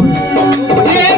天。